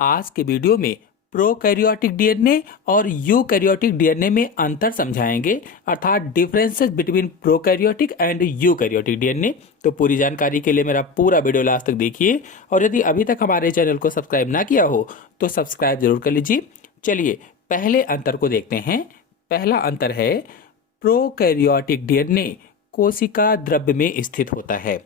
आज के वीडियो में प्रोकैरियोटिक डीएनए और यूकैरियोटिक डीएनए में अंतर समझाएंगे, अर्थात differences between prokaryotic and eukaryotic DNA. तो पूरी जानकारी के लिए मेरा पूरा वीडियो लास्ट तक देखिए, और यदि अभी तक हमारे चैनल को सब्सक्राइब ना किया हो तो सब्सक्राइब जरूर कर लीजिए। चलिए पहले अंतर को देखते हैं। पहला अंतर है प्रोकैरियोटिक डीएनए कोशिका द्रव्य में स्थित होता है,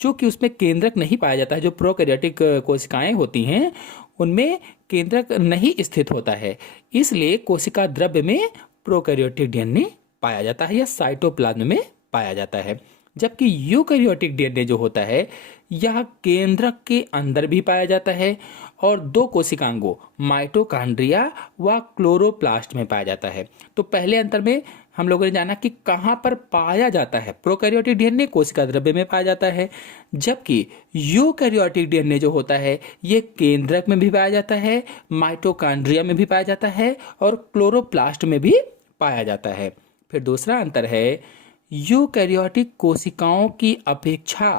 चूंकि उसमें केंद्रक नहीं पाया जाता है। जो प्रोकैरियोटिक कोशिकाएं होती हैं उनमें केंद्रक नहीं स्थित होता है, इसलिए कोशिका द्रव्य में प्रोकैरियोटिक डीएनए पाया जाता है या साइटोप्लाज्म में पाया जाता है। जबकि यूकैरियोटिक डीएनए जो होता है यह केंद्रक के अंदर भी पाया जाता है और दो कोशिकांगों माइटोकॉन्ड्रिया व क्लोरोप्लास्ट में पाया जाता है। तो पहले अंतर में हम लोगों ने जाना कि कहाँ पर पाया जाता है। प्रोकैरियोटिक डीएनए कोशिका द्रव्य में पाया जाता है, जबकि यूकैरियोटिक डीएनए जो होता है ये केंद्रक में भी पाया जाता है, माइटोकॉन्ड्रिया में भी पाया जाता है और क्लोरोप्लास्ट में भी पाया जाता है। फिर दूसरा अंतर है यूकैरियोटिक कोशिकाओं की अपेक्षा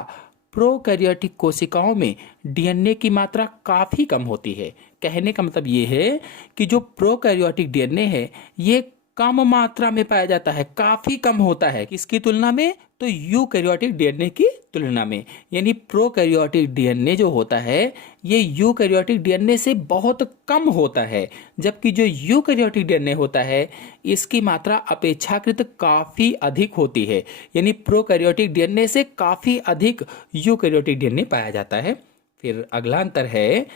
प्रोकैरियोटिक कोशिकाओं में डीएनए की मात्रा काफ़ी कम होती है। कहने का मतलब ये है कि जो प्रोकैरियोटिक डीएनए है ये कम मात्रा में पाया जाता है, काफ़ी कम होता है। किसकी तुलना में? तो यूकैरियोटिक डीएनए की तुलना में। यानी प्रोकैरियोटिक डीएनए जो होता है ये यूकैरियोटिक डीएनए से बहुत कम होता है, जबकि जो यूकैरियोटिक डीएनए होता है इसकी मात्रा अपेक्षाकृत काफ़ी अधिक होती है। यानी प्रोकैरियोटिक डीएनए से काफ़ी अधिक यूकैरियोटिक डीएनए पाया जाता है। फिर अगला अंतर है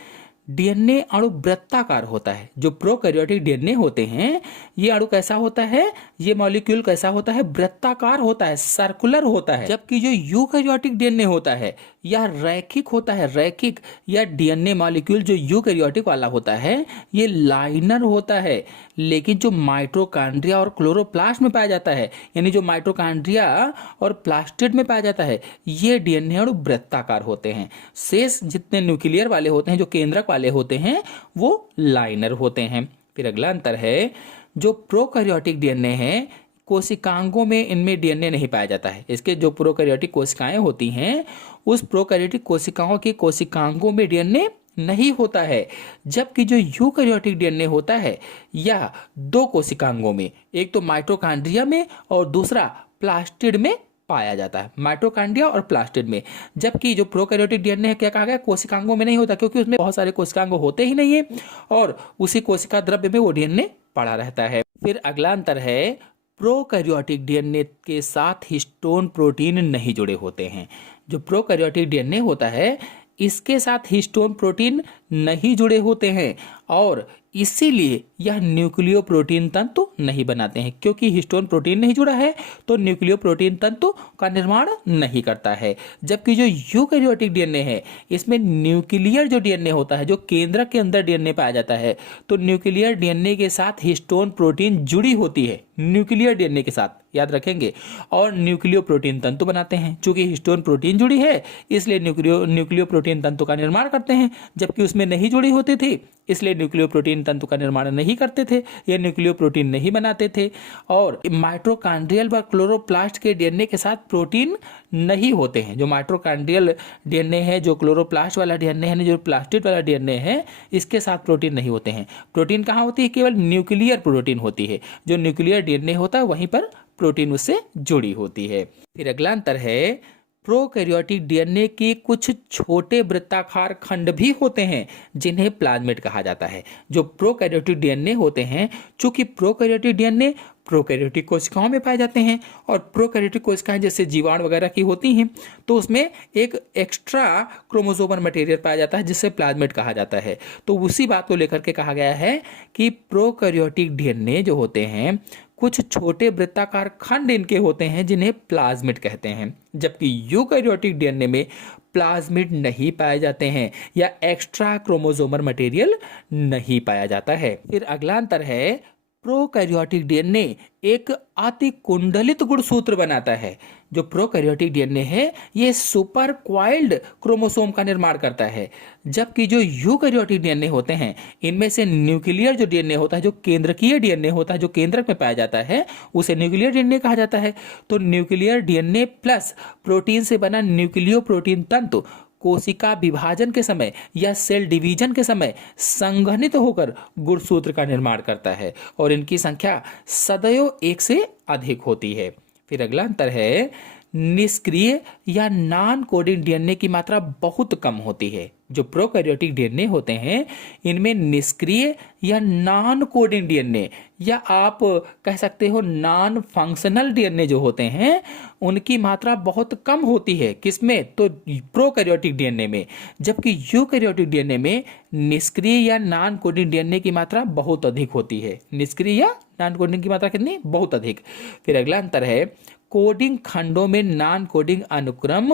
डीएनए अणु वृत्ताकार होता है। जो प्रोकैरियोटिक डीएनए होते हैं ये अणु कैसा होता है, ये मॉलिक्यूल कैसा होता है, वृत्ताकार होता है, सर्कुलर होता है। जबकि जो यूकैरियोटिक डीएनए होता है यह रैखिक होता है, रैखिक या डीएनए मॉलिक्यूल जो यूकैरियोटिक वाला होता है ये लाइनर होता है। लेकिन जो माइटोकॉन्ड्रिया और क्लोरोप्लास्ट में पाया जाता है, यानी जो माइटोकॉन्ड्रिया और प्लास्टिड में पाया जाता है ये डीएनए अणु वृत्ताकार होते हैं। शेष जितने न्यूक्लियर वाले होते हैं, जो केंद्रक वाले होते हैं, वो लाइनर होते हैं। फिर अगला अंतर है जो प्रोकैरियोटिक डीएनए है कोशिकांगों में इनमें डीएनए नहीं पाया जाता है। इसके जो प्रोकैरियोटिक कोशिकाएं होती हैं उस प्रोकैरियोटिक कोशिकाओं के कोशिकांगों में डीएनए नहीं होता है, जबकि जो यूकैरियोटिक डीएनए होता है यह दो कोशिकांगों में, एक तो माइटोकॉन्ड्रिया में और दूसरा प्लास्टिड में पाया जाता है, माइटोकॉन्ड्रिया और प्लास्टिड में। जबकि जो प्रोकैरियोटिक डीएनए है क्या कहा गया, कोशिकांगों में नहीं होता, क्योंकि उसमें बहुत सारे कोशिकांग होते ही नहीं है और उसी कोशिका द्रव्य में वो डीएनए पड़ा रहता है। फिर अगला अंतर है प्रोकैरियोटिक डीएनए के साथ हिस्टोन प्रोटीन नहीं जुड़े होते हैं। जो प्रोकैरियोटिक डीएनए होता है इसके साथ हिस्टोन प्रोटीन नहीं जुड़े होते हैं और इसीलिए यह न्यूक्लियो प्रोटीन तंतु नहीं बनाते हैं। क्योंकि हिस्टोन प्रोटीन नहीं जुड़ा है तो न्यूक्लियो प्रोटीन तंतु का निर्माण नहीं करता है। जबकि जो यूकैरियोटिक डीएनए है इसमें न्यूक्लियर जो डीएनए होता है, जो केंद्रक के अंदर डीएनए पाया जाता है, तो न्यूक्लियर डीएनए के साथ हिस्टोन प्रोटीन जुड़ी होती है, न्यूक्लियर डीएनए के साथ, याद रखेंगे, और न्यूक्लियो प्रोटीन तंतु बनाते हैं। चूंकि हिस्टोन प्रोटीन जुड़ी है इसलिए न्यूक्लियो प्रोटीन तंतु का निर्माण करते हैं, जबकि उसमें नहीं जुड़ी होती थी इसलिए न्यूक्लियो प्रोटीन तंतु का निर्माण नहीं करते थे, ये न्यूक्लियो प्रोटीन नहीं बनाते थे। और माइटोकॉन्ड्रियल व क्लोरोप्लास्ट के डीएनए के साथ प्रोटीन नहीं होते हैं। जो माइटोकॉन्ड्रियल डीएनए है, जो क्लोरोप्लास्ट वाला डीएनए है, जो प्लास्टिड वाला डीएनए है, इसके साथ प्रोटीन नहीं होते हैं। प्रोटीन कहाँ होती है? केवल न्यूक्लियर प्रोटीन होती है। जो न्यूक्लियर डीएनए होता है वहीं पर प्रोटीन उससे जुड़ी होती है। फिर अगला अंतर है प्रोकैरियोटिक डीएनए के कुछ छोटे वृत्ताकार खंड भी होते हैं जिन्हें प्लाज्मिड कहा जाता है। जो प्रोकैरियोटिक डीएनए होते हैं, चूंकि प्रोकैरियोटिक डीएनए प्रोकैरियोटिक कोशिकाओं में पाए जाते हैं और प्रोकैरियोटिक कोशिकाएं जैसे जीवाणु वगैरह की होती हैं तो उसमें एक एक्स्ट्रा क्रोमोसोमल मटेरियल पाया जाता है जिससे प्लाज्मिड कहा जाता है। तो उसी बात को लेकर के कहा गया है कि प्रोकैरियोटिक डीएनए जो होते हैं कुछ छोटे वृत्ताकार खंड इनके होते हैं जिन्हें प्लाज्मिड कहते हैं, जबकि यूकैरियोटिक डीएनए में प्लाज्मिड नहीं पाए जाते हैं या एक्स्ट्रा क्रोमोसोमल मटेरियल नहीं पाया जाता है। फिर अगला अंतर है प्रोकैरियोटिक डीएनए एक अतिकुंडलित गुणसूत्र बनाता है। जो प्रोकैरियोटिक डीएनए है ये सुपर क्वाइल्ड क्रोमोसोम का निर्माण करता है, जबकि जो यूकैरियोटिक डीएनए होते हैं इनमें से न्यूक्लियर जो डीएनए होता है, जो केंद्रकीय डीएनए होता है, जो केंद्रक में पाया जाता है, उसे न्यूक्लियर डीएनए कहा जाता है। तो न्यूक्लियर डीएनए प्लस प्रोटीन से बना न्यूक्लियो प्रोटीन तंतु कोशिका विभाजन के समय या सेल डिवीजन के समय संघनित होकर गुणसूत्र का निर्माण करता है और इनकी संख्या सदैव एक से अधिक होती है। फिर अगला अंतर है निष्क्रिय या नॉन कोडिंग डीएनए की मात्रा बहुत कम होती है। जो प्रोकैरियोटिक डीएनए होते हैं इनमें निष्क्रिय या नॉन कोडिंग डीएनए या आप कह सकते हो नॉन फंक्शनल डीएनए जो होते हैं उनकी मात्रा बहुत कम होती है। किसमें? तो प्रोकैरियोटिक डीएनए में। जबकि यूकैरियोटिक डीएनए में निष्क्रिय या नॉन कोडिंग डीएनए की मात्रा बहुत अधिक होती है। निष्क्रिय या नॉन कोडिंग की मात्रा कितनी? बहुत अधिक। फिर अगला अंतर है कोडिंग खंडों में नॉन कोडिंग अनुक्रम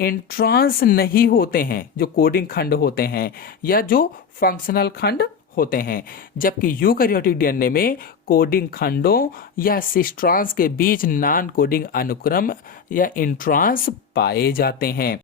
इंट्रांस नहीं होते हैं, जो कोडिंग खंड होते हैं या जो फंक्शनल खंड होते हैं। जबकि यूकैरियोटिक डीएनए में कोडिंग खंडों या सिस्ट्रांस के बीच नॉन कोडिंग अनुक्रम या इंट्रांस पाए जाते हैं।